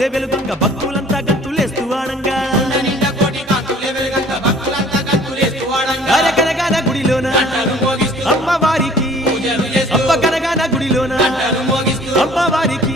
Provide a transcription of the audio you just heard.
కాంతులే వెలుగంగా భక్తులంతా గంతులేస్తూ ఆడంగా కనగాన గుడిలోన అమ్మవారికి అమ్మ కనగాన గుడిలోన అమ్మవారికి